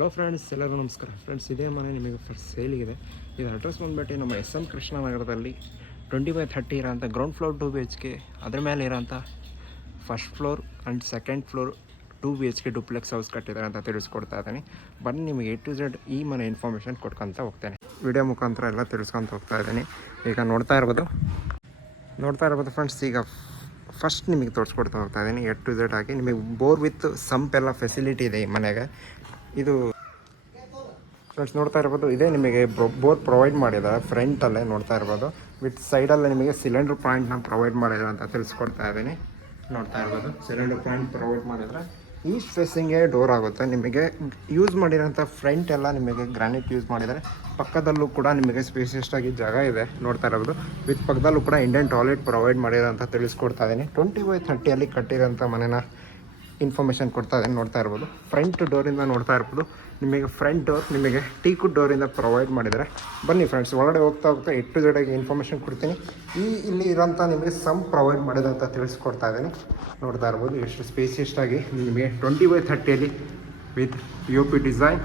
Hello friends ಎಲ್ಲರೂ ನಮಸ್ಕಾರ. Friends ಇದೇ ಮನೆ ನಿಮಗೆ ಫಸ್ಟ್ ಸೇಲಿಗಿದೆ ಇದು ಅಡ್ರೆಸ್ ಬಂದುಬಿಟ್ಟು ನಮ್ಮ ಎಸ್ ಎಂ ಕೃಷ್ಣನಗರದಲ್ಲಿ ಟ್ವೆಂಟಿ ಬೈ ಥರ್ಟಿ ಇರೋಂಥ ground floor two B H K ಅದ್ರ ಮೇಲೆ ಇರೋಂಥ first floor and second floor two B H K duplex house ಕಟ್ಟಿದ್ದಾರೆ ಅಂತ ತಿಳಿಸ್ಕೊಡ್ತಾ ಇದ್ದೀನಿ. ಬನ್ನಿ, ನಿಮಗೆ ಎ ಟು ಝೆಡ್ ಈ ಮನೆ ಇನ್ಫಾರ್ಮೇಷನ್ ಕೊಟ್ಕೊತ ಹೋಗ್ತೇನೆ. ವಿಡಿಯೋ ಮುಖಾಂತರ ಎಲ್ಲ ತಿಳಿಸ್ಕೊತ ಹೋಗ್ತಾ ಇದ್ದೀನಿ. ಈಗ ನೋಡ್ತಾ ಇರ್ಬೋದು. ನೋಡ್ತಾ ಇರ್ಬೋದು ಫ್ರೆಂಡ್ಸ್ ಈಗ ಫಸ್ಟ್ ನಿಮಗೆ ತೋರಿಸ್ಕೊಡ್ತಾ ಹೋಗ್ತಾ ಇದ್ದೀನಿ. ಎಟ್ ಟು ಝೆಡ್ ಆಗಿ ನಿಮಗೆ ಬೋರ್ ವಿತ್ ಸಂಪ್ ಎಲ್ಲ ಫೆಸಿಲಿಟಿ ಇದೆ ಈ ಮನೆಗೆ. ಇದು ಫ್ರೆಂಡ್ಸ್ ನೋಡ್ತಾ ಇರ್ಬೋದು, ಇದೇ ನಿಮಗೆ ಬೋರ್ ಪ್ರೊವೈಡ್ ಮಾಡಿದ್ದಾರೆ ಫ್ರಂಟಲ್ಲೇ ನೋಡ್ತಾ ಇರ್ಬೋದು. ವಿತ್ ಸೈಡಲ್ಲೇ ನಿಮಗೆ ಸಿಲಿಂಡರ್ ಪಾಯಿಂಟ್ನ ಪ್ರೊವೈಡ್ ಮಾಡಿದ್ದಾರೆ ಅಂತ ತಿಳಿಸ್ಕೊಡ್ತಾ ಇದ್ದೀನಿ. ನೋಡ್ತಾ ಇರ್ಬೋದು ಸಿಲಿಂಡರ್ ಪಾಯಿಂಟ್ ಪ್ರೊವೈಡ್ ಮಾಡಿದರೆ ಈ ಫೇಸಿಂಗೇ ಡೋರ್ ಆಗುತ್ತೆ. ನಿಮಗೆ ಯೂಸ್ ಮಾಡಿರೋಂಥ ಫ್ರಂಟ್ ಎಲ್ಲ ನಿಮಗೆ ಗ್ರಾನೈಟ್ ಯೂಸ್ ಮಾಡಿದರೆ ಪಕ್ಕದಲ್ಲೂ ಕೂಡ ನಿಮಗೆ ಸ್ಪೇಸಿಯಸ್ಟ್ ಆಗಿ ಜಾಗ ಇದೆ. ನೋಡ್ತಾ ಇರೋದು ವಿತ್ ಪಕ್ಕದಲ್ಲೂ ಕೂಡ ಇಂಡಿಯನ್ ಟಾಯ್ಲೆಟ್ ಪ್ರೊವೈಡ್ ಮಾಡಿರೋ ಅಂತ ತಿಳಿಸ್ಕೊಡ್ತಾ ಇದ್ದೀನಿ. ಟ್ವೆಂಟಿ ಬೈ ಥರ್ಟಿಯಲ್ಲಿ ಕಟ್ಟಿರೋಂಥ ಮನೆನ ಇನ್ಫಾರ್ಮೇಷನ್ ಕೊಡ್ತಾ ಇದ್ದೀನಿ ನೋಡ್ತಾ ಇರ್ಬೋದು. ಫ್ರಂಟ್ ಡೋರಿಂದ ನೋಡ್ತಾ ಇರ್ಬೋದು. ನಿಮಗೆ ಫ್ರಂಟ್ ಡೋರ್ ನಿಮಗೆ ಟೀಕು ಡೋರಿಂದ ಪ್ರೊವೈಡ್ ಮಾಡಿದರೆ ಬನ್ನಿ ಫ್ರೆಂಡ್ಸ್ ಒಳಗಡೆ ಹೋಗ್ತಾ ಹೋಗ್ತಾ ಎಟ್ಟು ಜೊತೆಗೆ ಇನ್ಫಾರ್ಮೇಷನ್ ಕೊಡ್ತೀನಿ. ಈ ಇಲ್ಲಿ ಇರೋಂಥ ನಿಮಗೆ ಸಮ್ ಪ್ರೊವೈಡ್ ಮಾಡಿದೆ ಅಂತ ತಿಳಿಸ್ಕೊಡ್ತಾ ಇದ್ದೀನಿ. ನೋಡ್ತಾ ಇರ್ಬೋದು, ಎಷ್ಟು ಸ್ಪೇಸಿಯಸ್ಟಾಗಿ ನಿಮಗೆ ಟ್ವೆಂಟಿ ಬೈ ಥರ್ಟಿಯಲ್ಲಿ ವಿತ್ ಯು ಪಿ ಡಿಸೈನ್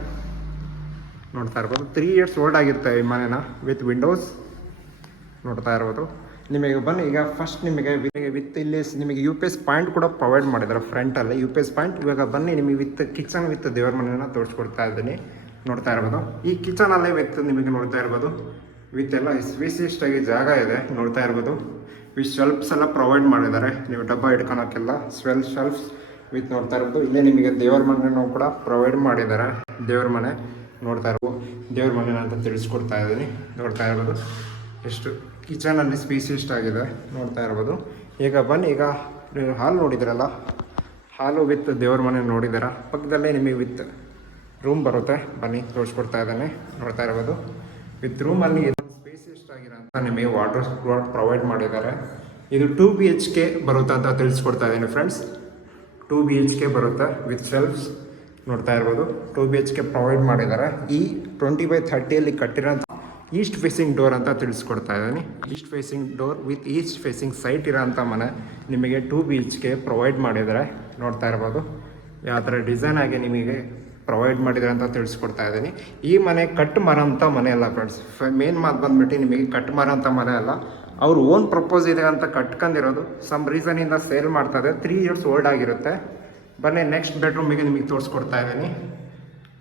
ನೋಡ್ತಾ ಇರ್ಬೋದು ತ್ರೀ ಇಯರ್ಸ್ ಓಲ್ಡ್ ಆಗಿರುತ್ತೆ ಈ ಮನೆನ ವಿತ್ ವಿಂಡೋಸ್ ನೋಡ್ತಾ ಇರ್ಬೋದು. ನಿಮಗೆ ಬನ್ನಿ, ಈಗ ಫಸ್ಟ್ ನಿಮಗೆ ವಿತ್ ಇಲ್ಲಿ ನಿಮಗೆ ಯು ಪಿ ಎಸ್ ಪಾಯಿಂಟ್ ಕೂಡ ಪ್ರೊವೈಡ್ ಮಾಡಿದ್ದಾರೆ ಫ್ರಂಟಲ್ಲಿ ಯು ಪಿ ಎಸ್ ಪಾಯಿಂಟ್ ಇವಾಗ ಬನ್ನಿ, ನಿಮಗೆ ವಿತ್ ಕಿಚನ್ ವಿತ್ ದೇವರ ಮನೆಯನ್ನು ತೋರಿಸ್ಕೊಡ್ತಾ ಇದ್ದೀನಿ. ನೋಡ್ತಾ ಇರ್ಬೋದು. ಈ ಕಿಚನಲ್ಲೇ ವಿತ್ ನಿಮಗೆ ನೋಡ್ತಾ ಇರ್ಬೋದು. ವಿತ್ ಎಲ್ಲ ಸ್ಪೇಸಿಯಸ್ಟಾಗಿ ಜಾಗ ಇದೆ, ನೋಡ್ತಾ ಇರ್ಬೋದು. ವಿತ್ ಶೆಲ್ಫ್ಸ್ ಎಲ್ಲ ಪ್ರೊವೈಡ್ ಮಾಡಿದ್ದಾರೆ. ನೀವು ಡಬ್ಬ ಇಟ್ಕೊಳಕ್ಕೆಲ್ಲ ಸ್ವೆಲ್ ಶೆಲ್ಫ್ಸ್ ವಿತ್ ನೋಡ್ತಾ ಇರ್ಬೋದು. ಇಲ್ಲೇ ನಿಮಗೆ ದೇವರ ಮನೆನೂ ಕೂಡ ಪ್ರೊವೈಡ್ ಮಾಡಿದ್ದಾರೆ. ದೇವ್ರ ಮನೆ ನೋಡ್ತಾ ಇರ್ಬೋದು. ದೇವ್ರ ಮನೆನ ಅಂತ ತಿಳಿಸ್ಕೊಡ್ತಾ ಇದ್ದೀನಿ. ನೋಡ್ತಾ ಇರ್ಬೋದು. ಎಷ್ಟು ಕಿಚನಲ್ಲಿ ಸ್ಪೀಸಿಯಸ್ಟ್ ಆಗಿದೆ ನೋಡ್ತಾ ಇರ್ಬೋದು. ಈಗ ಬನ್ನಿ, ಈಗ ನೀವು ಹಾಲು ನೋಡಿದಿರಲ್ಲ, ಹಾಲು ವಿತ್ ದೇವ್ರ ಮನೆ ನೋಡಿದಾರ ಪಕ್ಕದಲ್ಲೇ ನಿಮಗೆ ವಿತ್ ರೂಮ್ ಬರುತ್ತೆ. ಬನ್ನಿ, ತೋರಿಸ್ಕೊಡ್ತಾ ಇದ್ದಾನೆ. ನೋಡ್ತಾ ಇರ್ಬೋದು. ವಿತ್ ರೂಮಲ್ಲಿ ಸ್ಪೇಸಿಯಸ್ಟ್ ಅಂತ ನಿಮಗೆ ವಾಟರ್ ಪ್ರೊವೈಡ್ ಮಾಡಿದ್ದಾರೆ. ಇದು ಟೂ ಬಿ ಎಚ್ ಕೆ ಬರುತ್ತೆ ಅಂತ ತಿಳಿಸ್ಕೊಡ್ತಾ ಇದ್ದೀನಿ friends. Two B H K ಬರುತ್ತೆ ವಿತ್ ಶೆಲ್ಫ್ಸ್. ನೋಡ್ತಾ ಇರ್ಬೋದು. Two B H K provide ಮಾಡಿದ್ದಾರೆ. ಈ ಟ್ವೆಂಟಿ ಬೈ ಥರ್ಟಿಯಲ್ಲಿ ಕಟ್ಟಿರೋಂಥ ಈಸ್ಟ್ ಫೇಸಿಂಗ್ ಡೋರ್ ಅಂತ ತಿಳಿಸ್ಕೊಡ್ತಾ ಇದ್ದೀನಿ. East facing door with east facing site ಇರೋಂಥ ಮನೆ ನಿಮಗೆ two B H K provide ಮಾಡಿದರೆ ನೋಡ್ತಾ ಇರ್ಬೋದು. ಯಾವ ಥರ ಡಿಸೈನ್ ಆಗಿ ನಿಮಗೆ ಪ್ರೊವೈಡ್ ಮಾಡಿದರೆ ಅಂತ ತಿಳಿಸ್ಕೊಡ್ತಾ ಇದ್ದೀನಿ. ಈ ಮನೆ ಕಟ್ ಮಾರೋಂಥ ಮನೆ ಅಲ್ಲ ಫ್ರೆಂಡ್ಸ್ ಮೇನ್ ಮಾತು ಬಂದ್ಬಿಟ್ಟು ನಿಮಗೆ ಕಟ್ ಮಾರೋಂಥ ಮನೆ ಅಲ್ಲ. ಅವ್ರು ಓನ್ ಪ್ರಪೋಸ್ ಇದೆ ಅಂತ ಕಟ್ಕೊಂಡಿರೋದು. ಸಮ್ ರೀಸನಿಂದ ಸೇಲ್ ಮಾಡ್ತಾ ಇದೆ ತ್ರೀ ಇಯರ್ಸ್ ಓಲ್ಡ್ ಆಗಿರುತ್ತೆ. ಬನ್ನಿ ನೆಕ್ಸ್ಟ್ ಬೆಡ್ರೂಮಿಗೆ ನಿಮಗೆ ತೋರಿಸ್ಕೊಡ್ತಾ ಇದ್ದೀನಿ.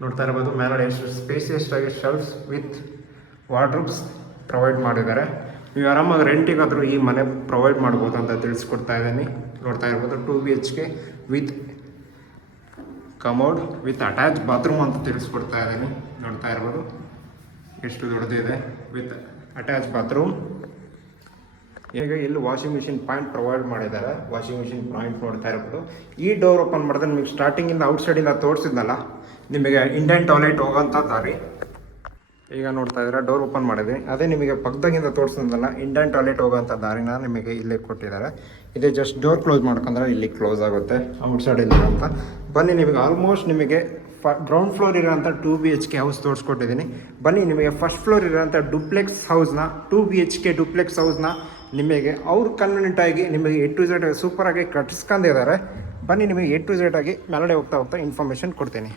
ನೋಡ್ತಾ ಇರ್ಬೋದು, ಮೇಲ್ಗಡೆ ಎಷ್ಟು ಸ್ಪೇಸ್ ಆಗಿ ಶೆಲ್ಫ್ಸ್ ವಿತ್ ವಾರ್ಡ್ರೂಬ್ಸ್ ಪ್ರೊವೈಡ್ ಮಾಡಿದ್ದಾರೆ. ನೀವು ಆರಾಮಾಗಿ ರೆಂಟಿಗಾದರೂ ಈ ಮನೆ ಪ್ರೊವೈಡ್ ಮಾಡ್ಬೋದು ಅಂತ ತಿಳಿಸ್ಕೊಡ್ತಾ ಇದ್ದೀನಿ. ನೋಡ್ತಾ ಇರ್ಬೋದು two B H K with commode with attach bathroom ಅಂತ ತಿಳಿಸ್ಕೊಡ್ತಾ ಇದ್ದೀನಿ. ನೋಡ್ತಾ ಇರ್ಬೋದು. ಎಷ್ಟು ದೊಡ್ಡದಿದೆ. ವಿತ್ ಅಟ್ಯಾಚ್ ಬಾತ್ರೂಮ್ ಈಗ ಇಲ್ಲಿ ವಾಷಿಂಗ್ ಮಿಷಿನ್ ಪಾಯಿಂಟ್ ಪ್ರೊವೈಡ್ ಮಾಡಿದ್ದಾರೆ. ವಾಷಿಂಗ್ ಮಿಷಿನ್ ಪಾಯಿಂಟ್ ನೋಡ್ತಾ ಇರ್ಬೋದು. ಈ ಡೋರ್ ಓಪನ್ ಮಾಡಿದ್ರೆ ನಿಮಗೆ ಸ್ಟಾರ್ಟಿಂಗಿಂದ ಔಟ್ಸೈಡಿಂದ ತೋರಿಸಿದ್ನಲ್ಲ ನಿಮಗೆ ಇಂಡಿಯನ್ ಟಾಯ್ಲೆಟ್ ಹೋಗೋಂಥ ದಾರಿ. ಈಗ ನೋಡ್ತಾ ಇದ್ರೆ ಡೋರ್ ಓಪನ್ ಮಾಡಿದ್ವಿ. ಅದೇ ನಿಮಗೆ ಪಕ್ಕದಾಗಿಂದ ತೋರಿಸಿದ್ನಲ್ಲ ಇಂಡಿಯನ್ ಟಾಯ್ಲೆಟ್ ಹೋಗೋಂಥ ದಾರಿನ ನಿಮಗೆ ಇಲ್ಲೇ ಕೊಟ್ಟಿದ್ದಾರೆ. ಇದೇ ಜಸ್ಟ್ ಡೋರ್ ಕ್ಲೋಸ್ ಮಾಡ್ಕೊಂಡ್ರೆ ಇಲ್ಲಿ ಕ್ಲೋಸ್ ಆಗುತ್ತೆ ಔಟ್ಸೈಡಿಂದ ಅಂತ. ಬನ್ನಿ ನಿಮಗೆ ಆಲ್ಮೋಸ್ಟ್ ನಿಮಗೆ ಫ ಗ್ರೌಂಡ್ ಫ್ಲೋರ್ ಇರೋಂಥ two B H K house ತೋರಿಸ್ಕೊಟ್ಟಿದ್ದೀನಿ. ಬನ್ನಿ ನಿಮಗೆ ಫಸ್ಟ್ ಫ್ಲೋರ್ ಇರೋಂಥ duplex ಹೌಸ್ನ two B H K duplex ಹೌಸ್ನ ನಿಮಗೆ ಅವ್ರು ಕನ್ವೀನಿಯಂಟ್ ಆಗಿ ನಿಮಗೆ ಎ ಟು ಝೆಡ್ ಸೂಪರಾಗಿ ಕಟ್ಸ್ಕೊಂಡಿದ್ದಾರೆ. ಬನ್ನಿ ನಿಮಗೆ ಎ ಟು ಝೆಡ್ ಆಗಿ ಮೆಲಡೆ ಹೋಗ್ತಾ ಹೋಗ್ತಾ ಇನ್ಫಾರ್ಮೇಷನ್ ಕೊಡ್ತೀನಿ.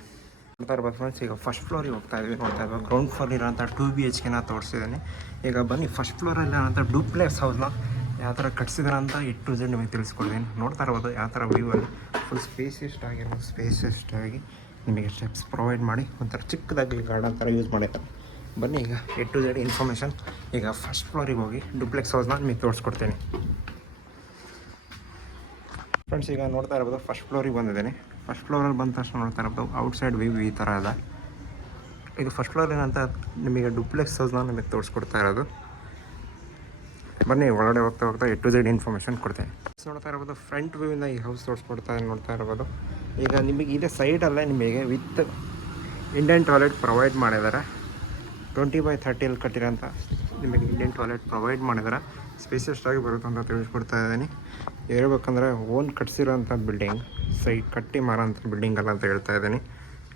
ನೋಡ್ತಾ ಇರ್ಬೋದು ಫ್ರೆಂಡ್ಸ್ ಈಗ ಫಸ್ಟ್ ಫ್ಲೋರಿಗೆ ಹೋಗ್ತಾ ಇದ್ವಿ ನೋಡ್ತಾ ಇರ್ಬೋದು ಗ್ರೌಂಡ್ ಫ್ಲೋರ್ ಇರೋಂಥ ಟೂ ಬಿ ಎಚ್ ಕೆನ ತೋರಿಸಿದ್ದೀನಿ. ಈಗ ಬನ್ನಿ ಫಸ್ಟ್ ಫ್ಲೋರಲ್ಲಿ ಏನಂತ ಡೂಪ್ಲೆಕ್ಸ್ ಹೌಸ್ನ ಯಾವ ಥರ ಕಟ್ಸಿದಾರೆ ಅಂತ ಇಟ್ಟು ಝೆಡ್ ನಿಮಗೆ ತಿಳಿಸ್ಕೊಡ್ತೀನಿ. ನೋಡ್ತಾ ಇರ್ಬೋದು ಯಾವ ಥರ ವ್ಯೂವಲ್ಲಿ ಫುಲ್ ಸ್ಪೇಸಿಯಸ್ಟ್ ಆಗಿರ್ಬೋದು ಸ್ಪೇಸಿಯಸ್ಟ್ ಆಗಿ ನಿಮಗೆ ಸ್ಟೆಪ್ಸ್ ಪ್ರೊವೈಡ್ ಮಾಡಿ ಒಂಥರ ಚಿಕ್ಕದಾಗಿ ಗಾರ್ಡನ್ ಥರ ಯೂಸ್ ಮಾಡಿದ್ದಾರೆ. ಬನ್ನಿ ಈಗ ಎ ಟು ಝೆಡ್ ಇನ್ಫಾರ್ಮೇಷನ್ ಈಗ ಫಸ್ಟ್ ಫ್ಲೋರಿಗೆ ಹೋಗಿ ಡೂಪ್ಲೆಕ್ಸ್ ಹೌಸ್ನ ನಿಮಗೆ ತೋರಿಸ್ಕೊಡ್ತೀನಿ. ಫ್ರೆಂಡ್ಸ್ ಈಗ ನೋಡ್ತಾ ಇರ್ಬೋದು ಫಸ್ಟ್ ಫ್ಲೋರಿಗೆ ಬಂದಿದ್ದೀನಿ. ಫಸ್ಟ್ ಫ್ಲೋರಲ್ಲಿ ಬಂದ ತಕ್ಷಣ ನೋಡ್ತಾ ಔಟ್ ಔಟ್ಸೈಡ್ ವ್ಯೂ ಈ ಥರ ಇದೆ ಇದು ಫಸ್ಟ್ ಫ್ಲೋರ್ ಏನಂತ ನಿಮಗೆ ಡುಪ್ಲೆಕ್ಸ್ ಹೌಸ್ನ ನಿಮಗೆ ತೋರಿಸ್ಕೊಡ್ತಾ ಇರೋದು. ಬನ್ನಿ, ಒಳಗಡೆ ಹೋಗ್ತಾ ಹೋಗ್ತಾ ಎ ಟು ಝೆಡ್ ಇನ್ಫಾರ್ಮೇಷನ್ ಕೊಡ್ತೀನಿ. ನೋಡ್ತಾ ಇರ್ಬೋದು ಫ್ರಂಟ್ ವ್ಯೂವಿಂದ ಈ ಹೌಸ್ ತೋರಿಸ್ಕೊಡ್ತಾ ನೋಡ್ತಾ ಇರ್ಬೋದು ಈಗ ನಿಮಗೆ ಇದೇ ಸೈಡಲ್ಲೇ ನಿಮಗೆ ವಿತ್ ಇಂಡಿಯನ್ ಟಾಯ್ಲೆಟ್ ಪ್ರೊವೈಡ್ ಮಾಡಿದ್ದಾರೆ. ಟ್ವೆಂಟಿ ಬೈ ಥರ್ಟಿಯಲ್ಲಿ ಕಟ್ಟಿರೋಂಥ ನಿಮಗೆ ಇಂಡಿಯನ್ ಟಾಯ್ಲೆಟ್ ಪ್ರೊವೈಡ್ ಮಾಡಿದ್ದಾರೆ. ಸ್ಪೇಸಿಯಸ್ಟಾಗಿ ಬರುತ್ತೆ ಅಂತ ತಿಳಿಸ್ಕೊಡ್ತಾ ಇದ್ದೀನಿ. ಹೇಳ್ಬೇಕಂದ್ರೆ ಓನ್ ಕಟ್ಸಿರೋಂಥ ಬಿಲ್ಡಿಂಗ್, ಸೈ ಕಟ್ಟಿ ಮಾರೋಂಥ ಬಿಲ್ಡಿಂಗ್ ಅಲ್ಲ ಅಂತ ಹೇಳ್ತಾ ಇದ್ದೀನಿ.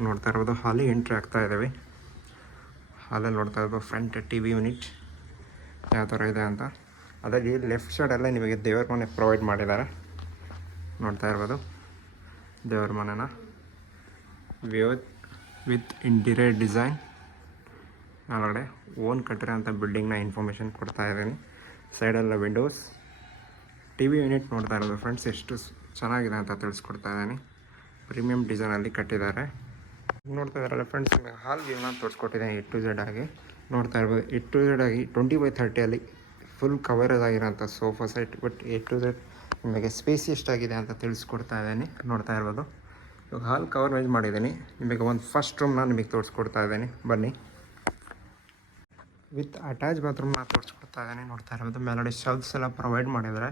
ನೋಡ್ತಾ ಇರ್ಬೋದು, ಹಾಲಿ ಎಂಟ್ರಿ ಆಗ್ತಾ ಇದ್ದೀವಿ ಹಾಲಲ್ಲಿ ನೋಡ್ತಾ ಇರೋದು ಫ್ರಂಟ್ ಟಿ ವಿ ಯೂನಿಟ್ ಯಾವ ಥರ ಇದೆ ಅಂತ. ಅದಾಗಿ ಲೆಫ್ಟ್ ಸೈಡೆಲ್ಲ ನಿಮಗೆ ದೇವರ ಮನೆ ಪ್ರೊವೈಡ್ ಮಾಡಿದ್ದಾರೆ. ನೋಡ್ತಾ ಇರ್ಬೋದು, ದೇವರ ಮನೆನ. ವ್ಯೂ ವಿತ್ ಇಂಟೀರಿಯರ್ ಡಿಸೈನ್ ಒಳಗಡೆ ಓನ್ ಕಟ್ಟಿರೋಂಥ ಬಿಲ್ಡಿಂಗ್ನ ಇನ್ಫಾರ್ಮೇಷನ್ ಕೊಡ್ತಾ ಇದ್ದೀನಿ. ಸೈಡೆಲ್ಲ ವಿಂಡೋಸ್ ಟಿ ವಿ ಯೂನಿಟ್ ನೋಡ್ತಾ ಇರೋದು ಫ್ರೆಂಡ್ಸ್ ಎಷ್ಟು ಚೆನ್ನಾಗಿದೆ ಅಂತ ತಿಳಿಸ್ಕೊಡ್ತಾ ಇದ್ದೀನಿ. ಪ್ರೀಮಿಯಂ ಡಿಸೈನಲ್ಲಿ ಕಟ್ಟಿದ್ದಾರೆ. ನೋಡ್ತಾ ಇದ್ದಾರಲ್ಲ ಫ್ರೆಂಡ್ಸ್ ಹಾಲ್ ವ್ಯೂನ ತೋರಿಸ್ಕೊಟ್ಟಿದ್ದೀನಿ ಎ ಟು ಝೆಡ್ ಆಗಿ. ನೋಡ್ತಾ ಇರ್ಬೋದು. ಎ ಟು ಝೆಡ್ ಆಗಿ ಟ್ವೆಂಟಿ ಬೈ ಥರ್ಟಿಯಲ್ಲಿ ಫುಲ್ ಕವರೇಜ್ ಆಗಿರೋಂಥ sofa set but A to Z ನಿಮಗೆ ಸ್ಪೇಸ್ ಎಷ್ಟಾಗಿದೆ ಅಂತ ತಿಳಿಸ್ಕೊಡ್ತಾ ಇದ್ದೀನಿ. ನೋಡ್ತಾ ಇರ್ಬೋದು. ಇವಾಗ ಹಾಲ್ ಕವರೇಜ್ ಮಾಡಿದ್ದೀನಿ. ನಿಮಗೆ ಒಂದು ಫಸ್ಟ್ ರೂಮ್ನ ನಿಮಗೆ ತೋರಿಸ್ಕೊಡ್ತಾ ಇದ್ದೀನಿ. ಬನ್ನಿ. ವಿತ್ ಅಟ್ಯಾಚ್ ಬಾತ್ರೂಮ್ನ ತೋರಿಸ್ಕೊಡ್ತಾ ಇದ್ದೀನಿ. ನೋಡ್ತಾ ಇರ್ಬೋದು. ಮೇಲಡಿ ಶೆಲ್ಫ್ಸ್ ಎಲ್ಲ ಪ್ರೊವೈಡ್ ಮಾಡಿದ್ದಾರೆ.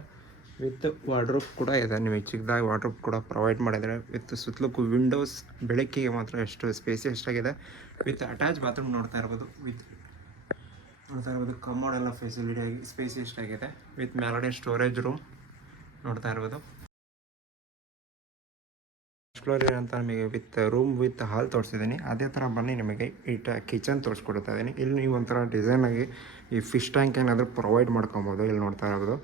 ವಿತ್ ವಾರ್ಡ್ರೋಬ್ ಕೂಡ ಇದೆ. ನಿಮಗೆ ಚಿಕ್ಕದಾಗಿ ವಾರ್ಡ್ರೋಬ್ ಕೂಡ ಪ್ರೊವೈಡ್ ಮಾಡಿದ್ದಾರೆ. ವಿತ್ ಸುತ್ತಲೂ ವಿಂಡೋಸ್ ಬೆಳಕಿಗೆ ಮಾತ್ರ ಎಷ್ಟು ಸ್ಪೇಸ್ ಎಷ್ಟಾಗಿದೆ. ವಿತ್ ಅಟ್ಯಾಚ್ ಬಾತ್ರೂಮ್ ನೋಡ್ತಾ ಇರ್ಬೋದು. ವಿತ್ ನೋಡ್ತಾ ಇರ್ಬೋದು. ಕಮೋಡ್ ಎಲ್ಲ ಫೆಸಿಲಿಟಿ ಆಗಿ ಸ್ಪೇಸ್ ಎಷ್ಟಾಗಿದೆ. ವಿತ್ ಮ್ಯಾಲಡೆ ಸ್ಟೋರೇಜ್ ರೂಮ್ ನೋಡ್ತಾ ಇರ್ಬೋದು. ಫ್ಲೋರ್ ಅಂತ ನಿಮಗೆ ವಿತ್ ರೂಮ್ ವಿತ್ ಹಾಲ್ ತೋರಿಸಿದ್ದೀನಿ. ಅದೇ ಥರ ಬನ್ನಿ, ನಿಮಗೆ ಇಟ್ ಕಿಚನ್ ತೋರಿಸ್ಕೊಡ್ತಾ ಇದ್ದೀನಿ. ಇಲ್ಲಿ ನೀವು ಒಂಥರ ಡಿಸೈನಾಗಿ ಈ ಫಿಶ್ ಟ್ಯಾಂಕ್ ಏನಾದರೂ ಪ್ರೊವೈಡ್ ಮಾಡ್ಕೊಬೋದು. ಇಲ್ಲಿ ನೋಡ್ತಾ ಇರ್ಬೋದು.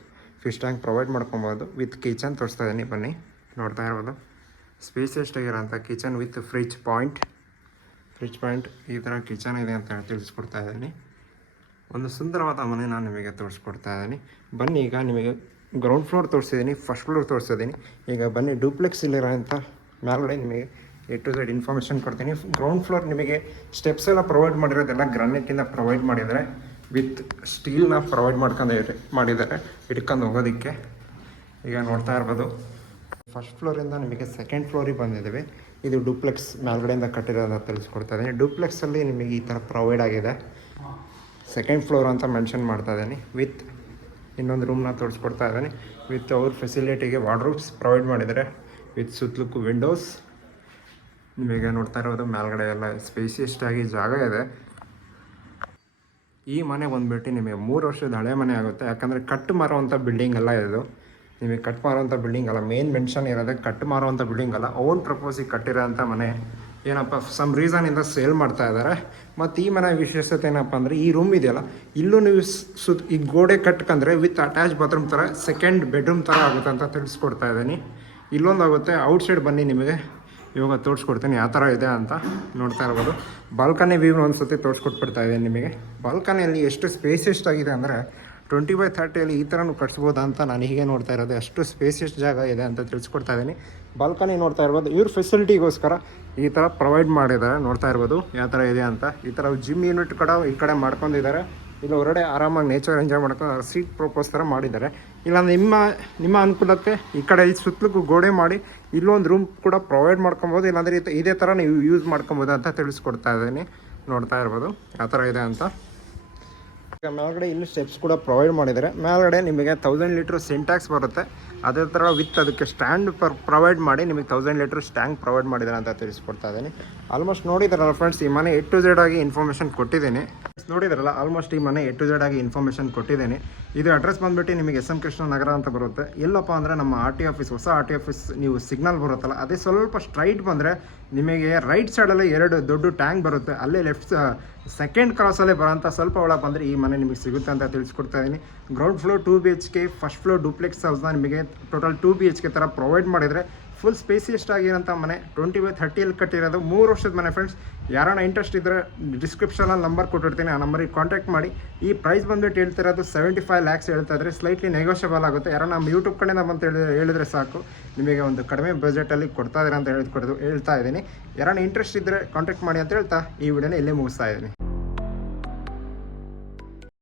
ಫಿಶ್ ಟ್ಯಾಂಕ್ ಪ್ರೊವೈಡ್ ಮಾಡ್ಕೊಬೋದು ವಿತ್ ಕಿಚನ್ ತೋರಿಸ್ತಾ ಇದ್ದೀನಿ ಬನ್ನಿ. ನೋಡ್ತಾ ಇರ್ಬೋದು. Space ಎಷ್ಟಾಗಿರೋಂಥ kitchen with fridge point fridge point ಈ ಥರ ಕಿಚನ್ ಇದೆ ಅಂತ ತಿಳಿಸ್ಕೊಡ್ತಾ ಇದ್ದೀನಿ ಒಂದು ಸುಂದರವಾದ ಮನೆ ನಾನು ನಿಮಗೆ ತೋರಿಸ್ಕೊಡ್ತಾ ಇದ್ದೀನಿ ಬನ್ನಿ, ಈಗ ನಿಮಗೆ ಗ್ರೌಂಡ್ ಫ್ಲೋರ್ ತೋರಿಸಿದ್ದೀನಿ ಫಸ್ಟ್ ಫ್ಲೋರ್ ತೋರಿಸಿದ್ದೀನಿ ಈಗ ಬನ್ನಿ ಡೂಪ್ಲೆಕ್ಸ್ ಇಲ್ಲಿರೋಂಥ ಮೇಲ್ಗಡೆ ನಿಮಗೆ ಎ ಟು ಝೆಡ್ ಇನ್ಫಾರ್ಮೇಷನ್ ಕೊಡ್ತೀನಿ. ಗ್ರೌಂಡ್ ಫ್ಲೋರ್ ನಿಮಗೆ ಸ್ಟೆಪ್ಸ್ ಎಲ್ಲ ಪ್ರೊವೈಡ್ ಮಾಡಿರೋದೆಲ್ಲ ಗ್ರಾನೈಟಿಂದ ಪ್ರೊವೈಡ್ ಮಾಡಿದ್ದಾರೆ ವಿತ್ ಸ್ಟೀಲ್ನ ಪ್ರೊವೈಡ್ ಮಾಡ್ಕೊಂಡು ಮಾಡಿದ್ದಾರೆ, ಹಿಡ್ಕೊಂಡು ಹೋಗೋದಕ್ಕೆ. ಈಗ ನೋಡ್ತಾ ಇರ್ಬೋದು. ಫಸ್ಟ್ ಫ್ಲೋರಿಂದ ನಿಮಗೆ ಸೆಕೆಂಡ್ ಫ್ಲೋರಿಗೆ ಬಂದಿದ್ದೀವಿ. ಇದು ಡೂಪ್ಲೆಕ್ಸ್ ಮೇಲ್ಗಡೆಯಿಂದ ಕಟ್ಟಿರೋದನ್ನ ತಿಳಿಸ್ಕೊಡ್ತಾ ಇದ್ದೀನಿ ಡೂಪ್ಲೆಕ್ಸಲ್ಲಿ ನಿಮಗೆ ಈ ಥರ ಪ್ರೊವೈಡ್ ಆಗಿದೆ. ಸೆಕೆಂಡ್ ಫ್ಲೋರ್ ಅಂತ ಮೆನ್ಷನ್ ಮಾಡ್ತಾ ಇದ್ದೀನಿ ವಿತ್ ಇನ್ನೊಂದು ರೂಮ್ನ ತೋರಿಸ್ಕೊಡ್ತಾ ಇದ್ದೀನಿ ವಿತ್ ಅವ್ರ ಫೆಸಿಲಿಟಿಗೆ ವಾರ್ಡ್ರೂಬ್ಸ್ ಪ್ರೊವೈಡ್ ಮಾಡಿದ್ದಾರೆ. ವಿತ್ ಸುತ್ತಲಕ್ಕೂ ವಿಂಡೋಸ್ ನಿಮಗೆ ನೋಡ್ತಾ ಇರೋದು ಮೇಲ್ಗಡೆ ಎಲ್ಲ ಸ್ಪೇಸಿಯಸ್ಟಾಗಿ ಜಾಗ ಇದೆ. ಈ ಮನೆ ಬಂದುಬಿಟ್ಟು ನಿಮಗೆ ಮೂರು ವರ್ಷದ ಹಳೆ ಮನೆ ಆಗುತ್ತೆ. ಯಾಕಂದರೆ ಕಟ್ ಮಾರುವಂಥ ಬಿಲ್ಡಿಂಗ್ ಅಲ್ಲ ಇದು. ನಿಮಗೆ ಕಟ್ ಮಾರುವಂಥ ಬಿಲ್ಡಿಂಗ್ ಅಲ್ಲ. ಮೇನ್ ಮೆನ್ಷನ್ ಇರೋದೇ ಕಟ್ ಮಾರುವಂಥ ಬಿಲ್ಡಿಂಗ್ ಅಲ್ಲ. ಓನ್ ಪ್ರಪೋಸಿಗೆ ಕಟ್ಟಿರೋಂಥ ಮನೆ. ಏನಪ್ಪ ಸಮ್ ರೀಸನಿಂದ ಸೇಲ್ ಮಾಡ್ತಾ ಇದ್ದಾರೆ. ಮತ್ತು ಈ ಮನೆ ವಿಶೇಷತೆ ಏನಪ್ಪ ಅಂದರೆ ಈ ರೂಮ್ ಇದೆಯಲ್ಲ. ಇಲ್ಲೂ ನೀವು ಸುತ್ತ ಈ ಗೋಡೆ ಕಟ್ಕಂದ್ರೆ ವಿತ್ ಅಟ್ಯಾಚ್ ಬಾತ್ರೂಮ್ ಥರ ಸೆಕೆಂಡ್ ಬೆಡ್ರೂಮ್ ಥರ ಆಗುತ್ತೆ ಅಂತ ತಿಳಿಸ್ಕೊಡ್ತಾ ಇದ್ದೀನಿ. ಇಲ್ಲೊಂದು ಆಗುತ್ತೆ ಔಟ್ಸೈಡ್ ಬನ್ನಿ ನಿಮಗೆ. ಇವಾಗ ತೋರಿಸ್ಕೊಡ್ತೀನಿ, ಯಾವ ಥರ ಇದೆ ಅಂತ ನೋಡ್ತಾ ಇರ್ಬೋದು. ಬಾಲ್ಕನಿ ವ್ಯೂ ಒಂದು ಸತಿ ತೋರಿಸ್ಕೊಟ್ಬಿಡ್ತಾ ಇದ್ದೀನಿ ನಿಮಗೆ. ಬಾಲ್ಕನಿಯಲ್ಲಿ ಎಷ್ಟು ಸ್ಪೇಸ್ ಎಷ್ಟಾಗಿದೆ ಅಂದರೆ ಟ್ವೆಂಟಿ ಬೈ ಥರ್ಟಿಯಲ್ಲಿ ಈ ಥರನೂ ಕಟ್ಸ್ಬೋದಾ ಅಂತ ನಾನು ಹೀಗೆ ನೋಡ್ತಾ ಇರೋದು. ಅಷ್ಟು ಸ್ಪೇಸಿಯಸ್ಟ್ ಜಾಗ ಇದೆ ಅಂತ ತಿಳಿಸ್ಕೊಡ್ತಾ ಇದ್ದೀನಿ. ಬಾಲ್ಕನಿ ನೋಡ್ತಾ ಇರ್ಬೋದು. ಇವ್ರ ಫೆಸಿಲಿಟಿಗೋಸ್ಕರ ಈ ಥರ ಪ್ರೊವೈಡ್ ಮಾಡಿದ್ದಾರೆ. ನೋಡ್ತಾ ಇರ್ಬೋದು ಯಾವ ಥರ ಇದೆ ಅಂತ. ಈ ಥರ ಜಿಮ್ ಯೂನಿಟ್ ಕೂಡ ಈ ಕಡೆ ಮಾಡ್ಕೊಂಡಿದ್ದಾರೆ. ಇಲ್ಲಿ ಹೊರಗಡೆ ಆರಾಮಾಗಿ ನೇಚರ್ ಎಂಜಾಯ್ ಮಾಡ್ಕೊಂಡು ಸೀಟ್ ಪ್ರೊಪೋಸ್ ಥರ ಮಾಡಿದ್ದಾರೆ. ಇಲ್ಲ ನಿಮ್ಮ ನಿಮ್ಮ ಅನುಕೂಲಕ್ಕೆ ಈ ಕಡೆ ಸುತ್ತಲಕ್ಕೂ ಗೋಡೆ ಮಾಡಿ ಇಲ್ಲೊಂದು ರೂಮ್ ಕೂಡ ಪ್ರೊವೈಡ್ ಮಾಡ್ಕೊಬೋದು, ಇಲ್ಲಾಂದರೆ ಇದೇ- ಥರ ನೀವು ಯೂಸ್ ಮಾಡ್ಕೊಬೋದು ಅಂತ ತಿಳಿಸ್ಕೊಡ್ತಾ ಇದ್ದೀನಿ. ನೋಡ್ತಾ ಇರ್ಬೋದು, ಆ ಥರ ಇದೆ ಅಂತ. ಈಗ ಮೇಲ್ಗಡೆ ಇಲ್ಲಿ ಸ್ಟೆಪ್ಸ್ ಕೂಡ ಪ್ರೊವೈಡ್ ಮಾಡಿದ್ದಾರೆ. ಮೇಲ್ಗಡೆ ನಿಮಗೆ ತೌಸಂಡ್ ಲೀಟ್ರ್ ಸಿಂಟ್ಯಾಕ್ಸ್ ಬರುತ್ತೆ. ಅದೇ ಥರ ವಿತ್ ಅದಕ್ಕೆ ಸ್ಟ್ಯಾಂಡ್ ಪರ್ ಪ್ರೊವೈಡ್ ಮಾಡಿ ನಿಮಗೆ ತೌಸಂಡ್ ಲೀಟ್ರ್ ಸ್ಟ್ಯಾಂಕ್ ಪ್ರೊವೈಡ್ ಮಾಡಿದ್ದಾರೆ ಅಂತ ತಿಳಿಸ್ಕೊಡ್ತಾ ಇದ್ದೀನಿ. ಆಲ್ಮೋಸ್ಟ್ ನೋಡಿದಾರಲ್ಲ ಫ್ರೆಂಡ್ಸ್ ಈ ಮನೆ ಎ ಟು ಝೆಡ್ ಆಗಿ ಇನ್ಫಾರ್ಮೇಷನ್ ಕೊಟ್ಟಿದ್ದೀನಿ. ನೋಡಿದಾರಲ್ಲ ಆಲ್ಮೋಸ್ಟ್ ಈ ಮನೆ ಎ ಟು ಝೆಡ್ ಆಗಿ ಇನ್ಫಾರ್ಮೇಷನ್ ಕೊಟ್ಟಿದ್ದೀನಿ. ಇದು ಅಡ್ರೆಸ್ ಬಂದುಬಿಟ್ಟು ನಿಮಗೆ ಎಸ್ ಎಂ ಕೃಷ್ಣ ನಗರ ಅಂತ ಬರುತ್ತೆ. ಎಲ್ಲಪ್ಪ ಅಂದರೆ ನಮ್ಮ ಆರ್ ಟಿ ಆಫೀಸ್ ಹೊಸ ಆರ್ ಟಿ ಆಫೀಸ್ ನೀವು ಸಿಗ್ನಲ್ ಬರುತ್ತಲ್ಲ, ಅದೇ ಸ್ವಲ್ಪ ಸ್ಟ್ರೈಟ್ ಬಂದರೆ ನಿಮಗೆ ರೈಟ್ ಸೈಡಲ್ಲೇ ಎರಡು ದೊಡ್ಡ ಟ್ಯಾಂಕ್ ಬರುತ್ತೆ. ಅಲ್ಲೇ ಲೆಫ್ಟ್ ಸೆಕೆಂಡ್ ಕ್ರಾಸಲ್ಲೇ ಬರೋಂಥ ಸ್ವಲ್ಪ ಒಳಗೆ ಬಂದರೆ ಈ ಮನೆ ನಿಮಗೆ ಸಿಗುತ್ತೆ ಅಂತ ತಿಳಿಸ್ಕೊಡ್ತಾ ಇದ್ದೀನಿ ground floor two B H K first floor duplex ಹೌಸ್ನ ನಿಮಗೆ total two B H K ಥರ ಪ್ರೊವೈಡ್ ಮಾಡಿದರೆ ಫುಲ್ ಸ್ಪೇಸಿಯಸ್ಟ್ ಆಗಿರೋಂಥ ಮನೆ ಟ್ವೆಂಟಿ ಬೈ ಥರ್ಟಿಯಲ್ಲಿ ಕಟ್ಟಿರೋದು. ಮೂರು ವರ್ಷದ ಮನೆ ಫ್ರೆಂಡ್ಸ್ ಯಾರನ್ನ ಇಂಟ್ರೆಸ್ಟ್ ಇದ್ದರೆ ಡಿಸ್ಕ್ರಿಪ್ಷನಲ್ಲಿ ನಂಬರ್ ಕೊಟ್ಟಿರ್ತೀನಿ, ಆ ನಂಬರಿಗೆ ಕಾಂಟ್ಯಾಕ್ಟ್ ಮಾಡಿ. ಈ ಪ್ರೈಸ್ ಬಂದ್ಬಿಟ್ಟು ಹೇಳ್ತಿರೋದು ಸೆವೆಂಟಿ ಫೈವ್ ಲ್ಯಾಕ್ಸ್ ಹೇಳ್ತಾ ಇದ್ರೆ ಸ್ಲೈಟ್ಲಿ ನೆಗೋಷಿಯಬಲ್ ಆಗುತ್ತೆ. ಯಾರೋ ನಮ್ಮ ಯೂಟ್ಯೂಬ್ ಕಡೆಯಿಂದ ಬಂತ ಹೇಳಿ ಹೇಳಿದ್ರೆ ಸಾಕು. ನಿಮಗೆ ಒಂದು ಕಡಿಮೆ ಬಜೆಟಲ್ಲಿ ಕೊಡ್ತಾ ಇದ್ದಾರೆ ಅಂತ ಹೇಳ್ಕೊಡೋದು ಹೇಳ್ತಾ ಇದ್ದೀನಿ. ಯಾರನ್ನ ಇಂಟ್ರೆಸ್ಟ್ ಇದ್ದರೆ ಕಾಂಟ್ಯಾಕ್ಟ್ ಮಾಡಿ ಅಂತ ಹೇಳ್ತಾ, ಈ ವಿಡಿಯೋನ ಇಲ್ಲೇ ಮುಗಿಸ್ತಾ ಇದ್ದೀನಿ.